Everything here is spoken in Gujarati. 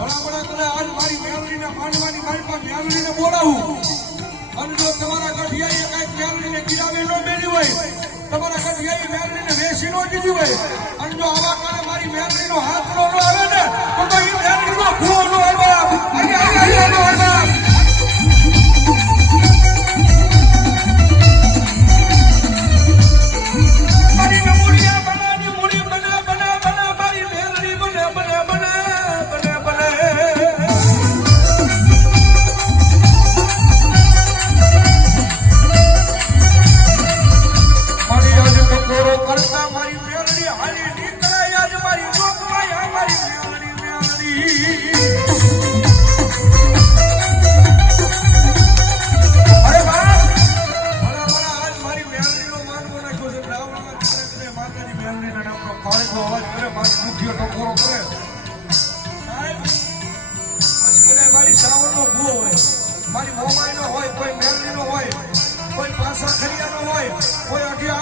ભલામણા કરે આજ મારી મેલડીને માંડવાની માલમાં મેલડીને બોલાવું. અને જો તમારા ગઢિયાએ કાંઈક મેલડીને ગિરાવી ન હોય, તમારા ગઢિયાએ મેલડીને વેસી ન દીધી હોય, અને જો આવા કારણે મારી મેલડીનો કાળજો અવાજ કરે, મારી મુઠ્ઠીઓ ટકોરો કરે. પછી કદાચ મારી શ્રાવણનો ભૂવો હોય, મારી મોમાઈનો હોય, કોઈ મેલડીનો હોય, કોઈ પાસા ખરિયાનો હોય, કોઈ અઢી